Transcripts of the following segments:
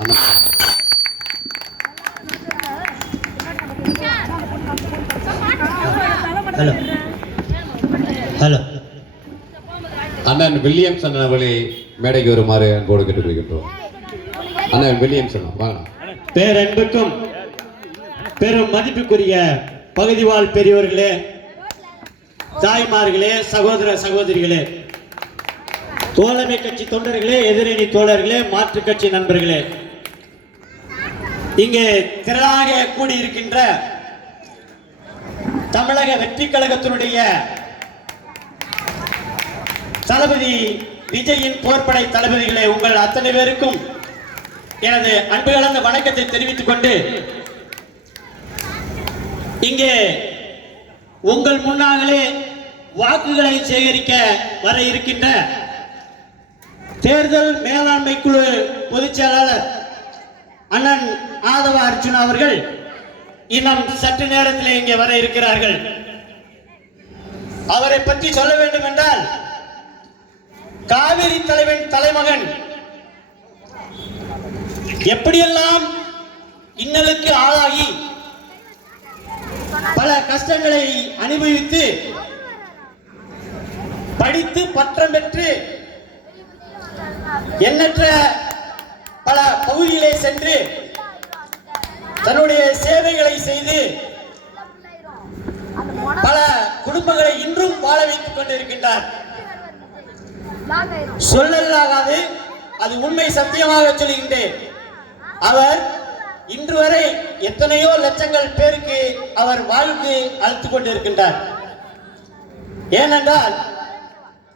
Hello hello அண்ணன் Williamson அவர்களை மேடைக்கு வருமாறு அன்போடு கேட்டுக்கொள்கின்றோம். அண்ணன் வில்லியம்சன் வாங்க. பேரன்புக்கும் பெரும் மதிப்புக்குரிய பகுதிவாழ் பெரியவர்களே, தாய்மார்களே, சகோதர சகோதரிகளே, தோழமை கட்சி தொண்டர்களே, எதிரணி தோழர்களே, மாற்றுக் கட்சி நண்பர்களே, இங்கே திரளாக கூடியிருக்கின்ற தமிழக வெற்றி கழகத்தினுடைய தளபதி விஜயின் போர்ப்படை தளபதிகளே, உங்கள் அத்தனை பேருக்கும் எனது அன்பு கலந்த வணக்கத்தை தெரிவித்துக் கொண்டு, இங்கே உங்கள் முன்னாலே வாக்குகளை சேகரிக்க வர இருக்கின்ற தேர்தல் மேலாண்மை குழு பொதுச் செயலாளர் அண்ணன் ஆதவ அர்ஜுனா அவர்கள் இன்னும் சற்று நேரத்தில் இங்கே வர இருக்கிறார்கள். அவரை பற்றி சொல்ல வேண்டும் என்றால், காவிரி தலைவன் தலைமகன் எப்படியெல்லாம் இன்னலுக்கு ஆளாகி பல கஷ்டங்களை அனுபவித்து படித்து பட்டம் பெற்று எண்ணற்ற பல பகுதிகளை சென்று தன்னுடைய சேவைகளை செய்து பல குடும்பங்களை இன்றும் வாழ வைத்துக் கொண்டிருக்கின்றார். சொல்லலாகாது, அது உண்மை, சத்தியமாக சொல்கின்றேன். அவர் இன்று வரை எத்தனையோ லட்சங்கள் பேருக்கு அவர் வாழ்க்கை அழைத்துக் கொண்டிருக்கின்றார். ஏனென்றால்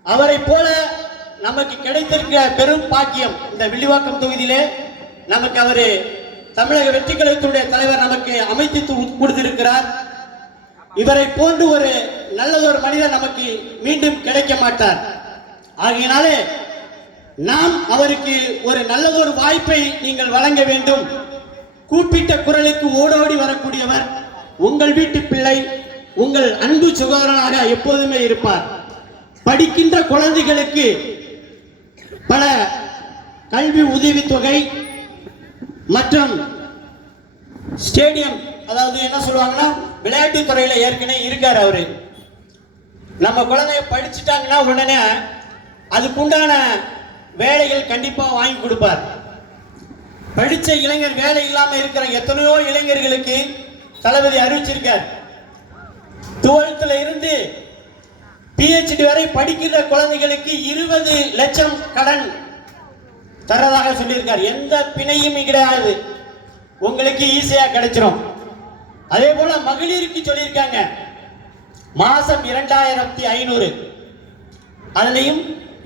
அவரை போல நமக்கு கிடைத்திருக்கிற பெரும் பாக்கியம் இந்த வில்லிவாக்கம் தொகுதியிலே நமக்கு அவரு தமிழக வெற்றி கழகத்துடைய தலைவர் நமக்கு அமைத்து கொடுத்திருக்கிறார். இவரை போன்று ஒரு நல்லதொரு மனிதர் நமக்கு மீண்டும் கிடைக்க மாட்டார். ஆகையினாலே நாம் அவருக்கு ஒரு நல்லதொரு வாய்ப்பை நீங்கள் வழங்க வேண்டும். கூப்பிட்ட குரலுக்கு ஓடோடி வரக்கூடியவர், உங்கள் வீட்டு பிள்ளை, உங்கள் அன்பு சகோதரனாக எப்போதுமே இருப்பார். படிக்கின்ற குழந்தைகளுக்கு பல கல்வி உதவித்தொகை மற்றும் ஸ்டேடியம், அதாவது என்ன சொல்லுவாங்கன்னா விளையாட்டு துறையில ஏற்கனவே இருக்காரு அவரு. நம்ம குழந்தைய படிச்சுட்டாங்கன்னா உடனே அதுக்குண்டான வேலைகள் கண்டிப்பா வாங்கி கொடுப்பார். படிச்ச இளைஞர் வேலை இல்லாம இருக்கிற எத்தனையோ இளைஞர்களுக்கு தளபதி அறிவிச்சிருக்கார். 12th இருந்து PhD வரை படிக்கிற குழந்தைகளுக்கு 20 லட்சம் கடன் தரதாக சொல்லியிருக்கார். எந்த பிணையும் கிடையாது, உங்களுக்கு ஈஸியா கிடைச்சிடும். அதே போல மகளிருக்கு சொல்லியிருக்காங்க, மாசம் 2500, அதுலயும்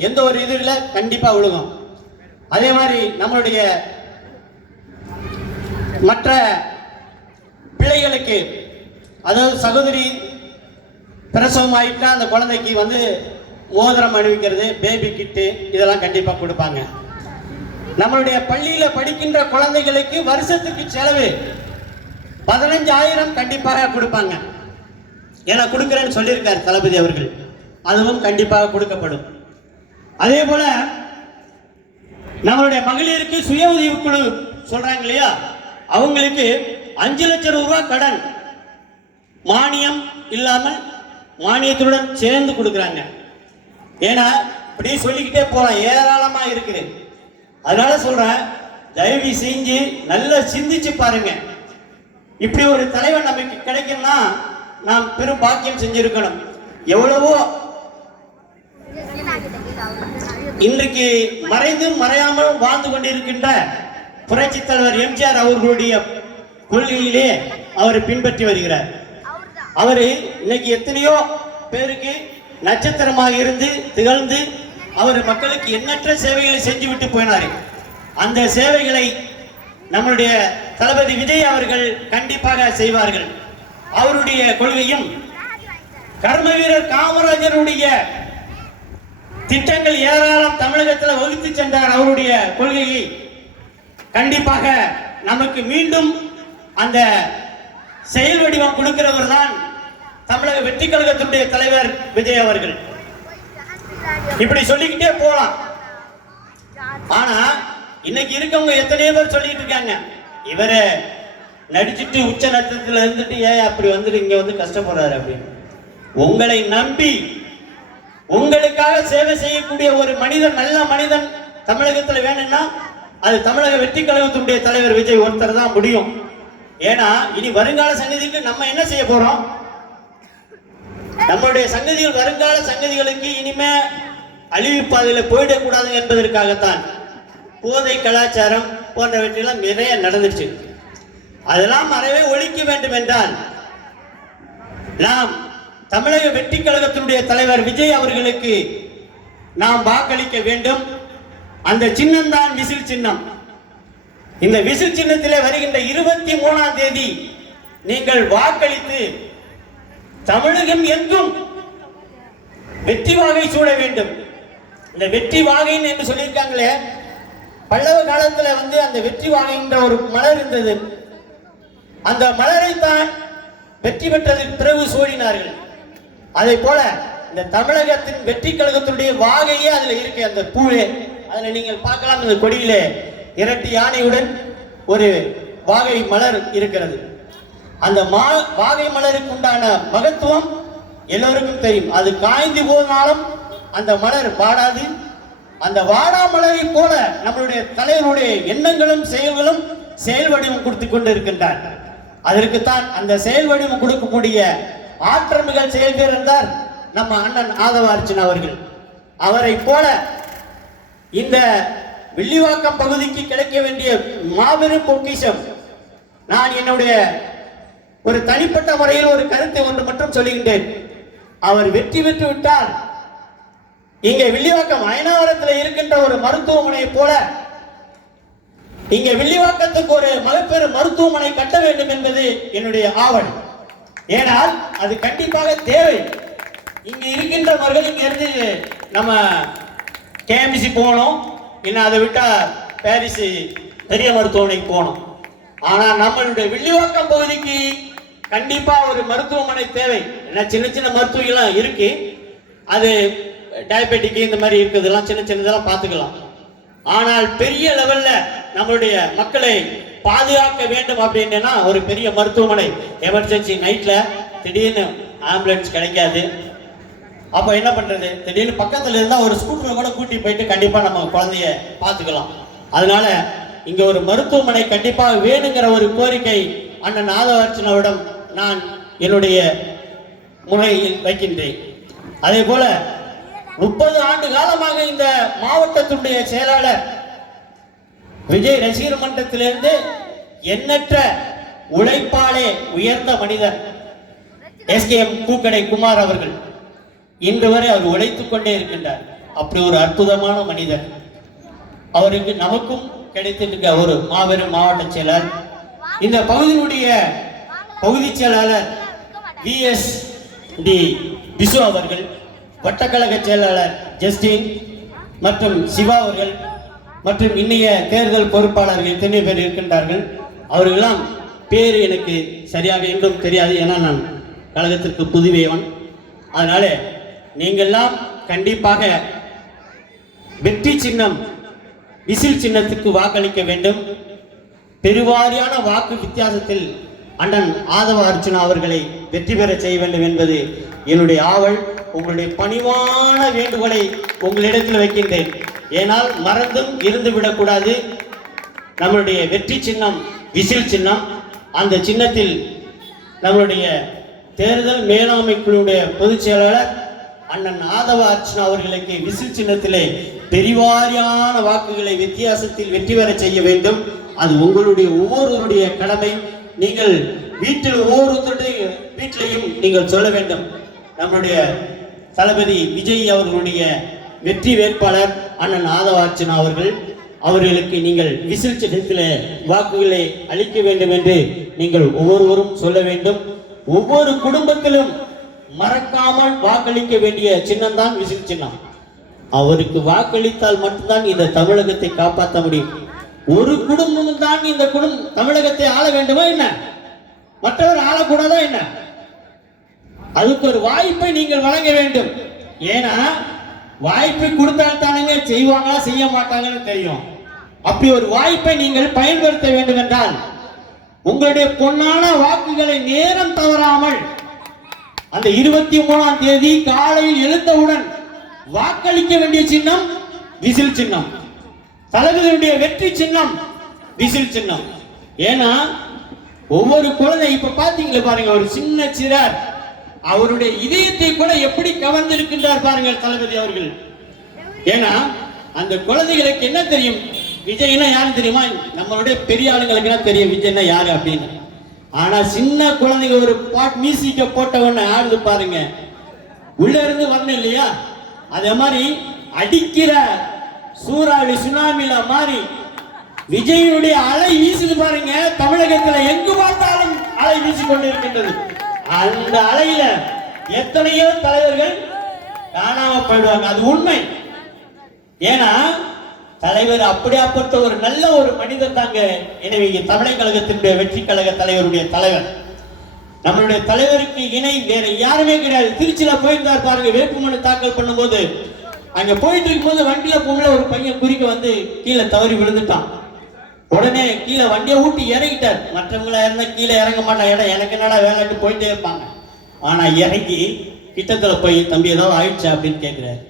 எந்த ஒரு இது இல்லை, கண்டிப்பா விழுகும். அதே மாதிரி நம்மளுடைய மற்ற பிள்ளைகளுக்கு, அதாவது சகோதரி பிரசவம் ஆயிட்டா அந்த குழந்தைக்கு வந்து மோதிரம் அணிவிக்கிறது, பேபி கிட்டு, இதெல்லாம் கண்டிப்பா கொடுப்பாங்க. நம்மளுடைய பள்ளியில படிக்கின்ற குழந்தைகளுக்கு வருஷத்துக்கு செலவு 15,000 கண்டிப்பாக கொடுப்பாங்க. ஏன்னா கொடுக்கிறேன்னு சொல்லியிருக்கார் தளபதி அவர்கள், அதுவும் கண்டிப்பாக கொடுக்கப்படும். அதே போல நம்மளுடைய மகளிருக்கு சுய உதவி குழு சொல்றாங்க இல்லையா, அவங்களுக்கு 5 லட்சம் ரூபாய் கடன் மானியம் இல்லாமல் மானியத்துடன் சேர்ந்து கொடுக்குறாங்க. ஏன்னா இப்படி சொல்லிக்கிட்டே போறோம், ஏராளமா இருக்குது. அதனால சொல்றேன், தயவு செஞ்சு நல்லா சிந்திச்சு பாருங்க. இப்படி ஒரு தலைவர் நமக்கு கிடைக்கும்னா நாம் பெரும் பாக்கியம் செஞ்சிருக்கணும். எவ்வளவோ இன்றைக்கு மறைந்து மறையாமல் வாழ்ந்து கொண்டிருக்கின்ற புரட்சி தலைவர் எம்ஜிஆர் அவர்களுடைய கொள்கையிலே அவர் பின்பற்றி வருகிறார். அவரு இன்னைக்கு எத்தனையோ பேருக்கு நட்சத்திரமாக இருந்து திகழ்ந்து அவர் மக்களுக்கு எண்ணற்ற சேவைகளை செஞ்சு விட்டு போயினாரு. அந்த சேவைகளை நம்முடைய தளபதி விஜய் அவர்கள் கண்டிப்பாக செய்வார்கள். அவருடைய கொள்கையும் கர்ம வீரர் காமராஜருடைய திட்டங்கள் ஏராளம் தமிழகத்தில் வகுத்து சென்றார். அவருடைய கொள்கையை கண்டிப்பாக நமக்கு மீண்டும் அந்த செயல் வடிவம் கொடுக்கிறவர் தான் தமிழக வெற்றி கழகத்தினுடைய தலைவர் விஜய் அவர்கள். இப்படி சொல்லிக்கிட்டே போலாம். ஆனா இன்னைக்கு இருக்கவங்க எத்தனையோ பேர் சொல்லிட்டு இருக்காங்க, இவரை நடிச்சுட்டு உச்ச நட்சத்திரத்துல இருந்துட்டு ஏன் அப்படி வந்துட்டு இங்க வந்து கஷ்டப்படுறாரு அப்படின்னு. உங்களை நம்பி உங்களுக்காக சேவை செய்யக்கூடிய ஒரு மனிதன், நல்ல மனிதன் தமிழகத்துல வேணும்னா அது தமிழக வெற்றி கழகத்தினுடைய தலைவர் விஜய் ஒருத்தர் தான் முடியும். ஏன்னா இனி வருங்கால சங்கதிக்கு நம்ம என்ன செய்ய போறோம்? நம்மளுடைய சங்கதிகள் வருங்கால சங்கதிகளுக்கு இனிமே அழிவு பாதையில் போயிடக்கூடாது என்பதற்காகத்தான் போதை கலாச்சாரம் போன்றவற்றெல்லாம் நிறைய நடந்துச்சு. அதெல்லாம் அறவே ஒழிக்க வேண்டும் என்றால் நாம் தமிழக வெற்றி கழகத்தினுடைய தலைவர் விஜய் அவர்களுக்கு நாம் வாக்களிக்க வேண்டும். அந்த சின்னம் தான் விசில் சின்னம். இந்த விசில் சின்னத்திலே வருகின்ற 23ஆம் தேதி நீங்கள் வாக்களித்து தமிழகம் எங்கும் வெற்றி வாகை சூட வேண்டும். இந்த வெற்றி வாகைன்னு என்று சொல்லியிருக்காங்களே, பல்லவ காலத்துல அந்த வெற்றி வாகைன்ற ஒரு மலர் இருந்தது. அந்த மலரை தான் வெற்றி பெற்றதற்கு பிறகு சூடினார்கள். அதை போல இந்த தமிழகத்தின் வெற்றி கழகத்தினுடைய வாகையே அதுல இருக்கு. அந்த பூவே அதுல நீங்கள் பார்க்கலாம். இந்த கொடியிலே இரட்டு யானையுடன் ஒரு வாகை மலர் இருக்கிறது. அந்த வாகை மலருக்கு உண்டான மகத்துவம் எல்லோருக்கும் தெரியும். அது காய்ந்து போனாலும் அந்த மலர் வாடாது. அந்த வாடா மலரை போல நம்மளுடைய தலைவருடைய எண்ணங்களும் செயல்களும் செயல் வடிவம் கொடுத்து கொண்டு இருக்கின்றார். அதற்குத்தான் அந்த செயல் வடிவம் கொடுக்கக்கூடிய ஆற்றல் மிக செயல்பேர் என்றார் நம்ம அண்ணன் ஆதவ அர்ஜுன் அவர்கள். அவரை போல இந்த வில்லிவாக்கம் பகுதிக்கு கிடைக்க வேண்டிய மாபெரும் பொக்கிஷம். நான் என்னுடைய ஒரு தனிப்பட்ட முறையில் ஒரு கருத்தை ஒன்று மட்டும் சொல்லுகின்றேன். அவர் வெற்றி பெற்று விட்டால் இங்க வில்லிவாக்கம் அயனாவரத்தில் இருக்கின்ற ஒரு மருத்துவமனையை போல இங்க வில்லிவாக்கத்துக்கு ஒரு மகப்பேறு மருத்துவமனை கட்ட வேண்டும் என்பது என்னுடைய ஆவல். ஏனால் அது கண்டிப்பாக தேவை. இங்க இருக்கின்றவர்கள் இங்க இருந்து நம்ம கேஎம்சி போகணும், இன்னும் அதை விட்டா பாரிஸ் பெரிய மருத்துவமனைக்கு போகணும். ஆனா நம்மளுடைய வில்லிவாக்கம் பகுதிக்கு கண்டிப்பா ஒரு மருத்துவமனை தேவை. ஏன்னா சின்ன சின்ன மருத்துவங்கள்லாம் இருக்கு, அது டயபெட்டிக் இந்த மாதிரி இருக்கிறதெல்லாம் சின்ன சின்னதெல்லாம் பார்த்துக்கலாம். ஆனால் பெரிய லெவல்ல நம்மளுடைய மக்களை பாதுகாக்க வேண்டும் அப்படின்னா ஒரு பெரிய மருத்துவமனை, எமர்ஜென்சி நைட்ல திடீர்னு ஆம்புலன்ஸ் கிடைக்காது. அப்ப என்ன பண்றது? திடீர்னு பக்கத்துல இருந்தா ஒரு ஸ்கூட்டர் கூட கூட்டி போயிட்டு கண்டிப்பா நம்ம குழந்தைய பார்த்துக்கலாம். அதனால இங்க ஒரு மருத்துவமனை கண்டிப்பாக வேணுங்கிற ஒரு கோரிக்கை அண்ணன் ஆதவர்ச்சனாவிடம் நான் என்னுடைய முறையில் வைக்கின்றேன். அதே போல 30 ஆண்டு காலமாக இந்த மாவட்டத்தினுடைய செயலாளர் விஜய் ரசிகர் மன்றத்திலிருந்து எண்ணற்ற உழைப்பாளே உயர்ந்த மனிதர் SKM பூக்கடை குமார் அவர்கள் இன்று வரை அவர் உழைத்துக் கொண்டே இருக்கின்றார். அப்படி ஒரு அற்புதமான மனிதர். அவருக்கு நமக்கும் கிடைத்திருக்க ஒரு மாபெரும் மாவட்ட செயலர், இந்த பகுதியினுடைய பகுதி செயலாளர் VSD பிசு அவர்கள், வட்டக்கழக செயலாளர் ஜஸ்டின் மற்றும் சிவா அவர்கள் மற்றும் இன்னைய தேர்தல் பொறுப்பாளர்கள் எத்தனை பேர் இருக்கின்றார்கள். அவர்களெல்லாம் பேர் எனக்கு சரியாக இன்னும் தெரியாது, ஏன்னா நான் கழகத்திற்கு புதுவேவன். அதனால நீங்கள்லாம் கண்டிப்பாக வெற்றி சின்னம் விசில் சின்னத்துக்கு வாக்களிக்க வேண்டும். பெருவாரியான வாக்கு வித்தியாசத்தில் அண்ணன் ஆதவ அர்ஜுனா அவர்களை வெற்றி பெற செய்ய வேண்டும் என்பது என்னுடைய ஆவல். உங்களுடைய பணிவான வேண்டுகோளை உங்களிடத்தில் வைக்கின்றேன். ஏனால் மறந்தும் இருந்து விடக்கூடாது. நம்மளுடைய வெற்றி சின்னம் விசில் சின்னம். அந்த சின்னத்தில் நம்மளுடைய தேர்தல் மேலாண்மை குழுவுடைய பொதுச் செயலாளர் அண்ணன் ஆதவ அர்ச்சனா அவர்களுக்கு விசில் சின்னத்திலே பெரிவாரியான வாக்குகளை வித்தியாசத்தில் வெற்றி பெற செய்ய வேண்டும். அது உங்களுடைய ஒவ்வொருவருடைய கடமை. நீங்கள் வீட்டில் ஒவ்வொருத்தருடைய வீட்டிலையும் நீங்கள் சொல்ல வேண்டும், நம்முடைய தளபதி விஜய் அவர்களுடைய வெற்றி வேட்பாளர் அண்ணன் ஆதவ அர்ச்சனா அவர்களுக்கு நீங்கள் விசில் சின்னத்தில் வாக்குகளை அளிக்க வேண்டும் என்று நீங்கள் ஒவ்வொருவரும் சொல்ல வேண்டும். ஒவ்வொரு குடும்பத்திலும் மறக்காமல் வாக்களிக்க வேண்டிய சின்னம் தான் விசில் சின்னம். அவருக்கு வாக்களித்தால் மட்டும்தான் இந்த தமிழகத்தை காப்பாற்ற முடியும். ஒரு குடும்பம் தான் இந்த தமிழகத்தை ஆள வேண்டுமா என்ன? மற்றவர் ஆளக்கூடாதா என்ன? அதுக்கு ஒரு வாய்ப்பை நீங்கள் வழங்க வேண்டும். ஏன்னா வாய்ப்பை கொடுத்தால் தானே செய்வாங்களா செய்ய மாட்டாங்கன்னு தெரியும். அப்படி ஒரு வாய்ப்பை நீங்கள் பயன்படுத்த வேண்டும் என்றால் உங்களுடைய பொன்னான வாக்குகளை நேரம் தவறாமல் அந்த 23ஆம் தேதி காலையில் எழுந்தவுடன் வாக்களிக்க வேண்டிய சின்னம் விசில் சின்னம். தளபதியுடைய வெற்றி சின்னம் விசில் சின்னம். ஏன்னா ஒவ்வொரு குழந்தை இப்ப பாத்தீங்களா பாருங்க, ஒரு சின்ன சிறார் அவருடைய இதயத்தை கூட எப்படி கவர்ந்திருக்கின்றார் பாருங்கள் தளபதி அவர்கள். ஏன்னா அந்த குழந்தைகளுக்கு என்ன தெரியும், விஜய்னா யாருன்னு தெரியுமா? நம்மளுடைய பெரிய ஆளுங்களுக்கு என்ன தெரியும் விஜய்னா யாரு அப்படின்னு. ஆனா சின்ன குழந்தைங்க ஒரு மியூசிக்க போட்டவன ஆடுது பாருங்க, உள்ள இருந்து வரணும் இல்லையா? அதே மாதிரி அடிக்கிற சூறாவளி சுனாமில மாதிரி விஜயனுடைய அலை வீசுது பாருங்க. தமிழகத்துல எங்கு பார்த்தாலும் அலை வீசிக்கொண்டு இருக்கின்றது. அந்த அலையில எத்தனையோ தலைவர்கள் காணாம போயிடுவாங்க, அது உண்மை. ஏன்னா தலைவர் அப்படியாப்பட்ட ஒரு நல்ல ஒரு மனிதர் தாங்க. எனவே தமிழக கழகத்தினுடைய வெற்றி கழக தலைவருடைய தலைவர், நம்மளுடைய தலைவருக்கு இணை வேற யாருமே கிடையாது. திருச்சியில போயிருந்தார் பாருங்க, வேட்புமனு தாக்கல் பண்ணும்போது அங்க போயிட்டு இருக்கும்போது வண்டியில பொண்ணு ஒரு பையன் குறிக்க வந்து கீழே தவறி விழுந்துட்டான். உடனே கீழே வண்டியை ஊட்டி இறங்கிட்டார். மற்றவங்கள இறந்தா கீழே இறங்க மாட்டான், இடம் எனக்கு என்னடா வேலைட்டு போயிட்டே இருப்பாங்க. ஆனா இறங்கி கிட்டத்துல போய் தம்பி ஏதாவது ஆயிடுச்சா அப்படின்னு கேட்கிறாரு.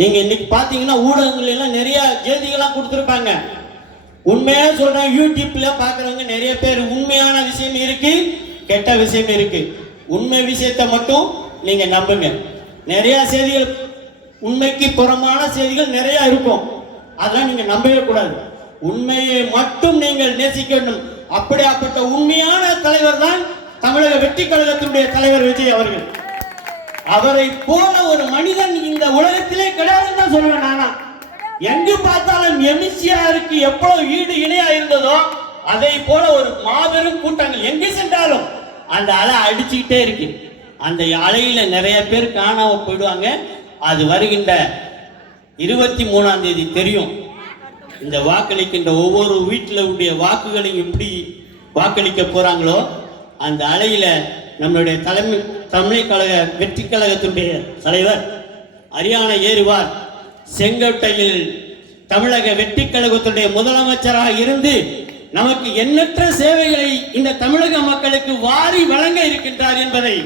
நீங்க இன்னைக்கு பாத்தீங்கன்னா ஊடகங்கள் எல்லாம் நிறைய செய்திகள்லாம் கொடுத்துருப்பாங்க. உண்மையா சொல்றேன், யூடியூப்ல பாக்குறவங்க நிறைய பேர் உண்மையான விஷயம் இருக்கு, கெட்ட விஷயம் இருக்கு. உண்மை விஷயத்தை மட்டும் நீங்க நம்புங்க. நிறைய செய்திகள் உண்மைக்கு புறமான செய்திகள் நிறைய இருக்கும், அதெல்லாம் நீங்க நம்பவே கூடாது. உண்மையை மட்டும் நீங்கள் நேசிக்க வேண்டும். அப்படியாப்பட்ட உண்மையான தலைவர் தான் தமிழக வெற்றி கழகத்தினுடைய தலைவர் விஜய் அவர்கள். அவரை போல ஒரு மனிதன் இந்த உலகத்திலே கிடையாதுன்னு தான் சொல்லுவேன் நானா. எங்கு பார்த்தாலும் எம்ஜிஆருக்கு எவ்வளவு ஈடு இணையா இருந்ததோ அதை போல ஒரு மாபெரும் கூட்டங்கள் எங்கு சென்றாலும் அந்த அலை அடிச்சுக்கிட்டே இருக்கு. அந்த அலையில நிறைய பேர் காணாம போயிடுவாங்க. அது வருகின்ற 23ஆம் தேதி தெரியும். இந்த வாக்களிக்கின்ற ஒவ்வொரு வீட்டில் உடைய வாக்குகளையும் எப்படி வாக்களிக்க போறாங்களோ அந்த அலையில நம்மளுடைய தமிழக கழக வெற்றி கழகத்தினுடைய தலைவர் அரியானா ஏறுவார். செங்கோட்டையில் தமிழக வெற்றி கழகத்துடைய முதலமைச்சராக இருந்து நமக்கு எண்ணற்ற சேவைகளை இந்த தமிழக மக்களுக்கு வாரி வழங்க இருக்கின்றார் என்பதை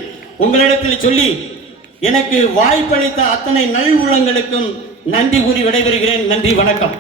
உங்களிடத்தில் சொல்லி எனக்கு வாய்ப்பளித்த அத்தனை நல் உள்ளங்களுக்கும் நன்றி கூறி விடைபெறுகிறேன். நன்றி, வணக்கம்.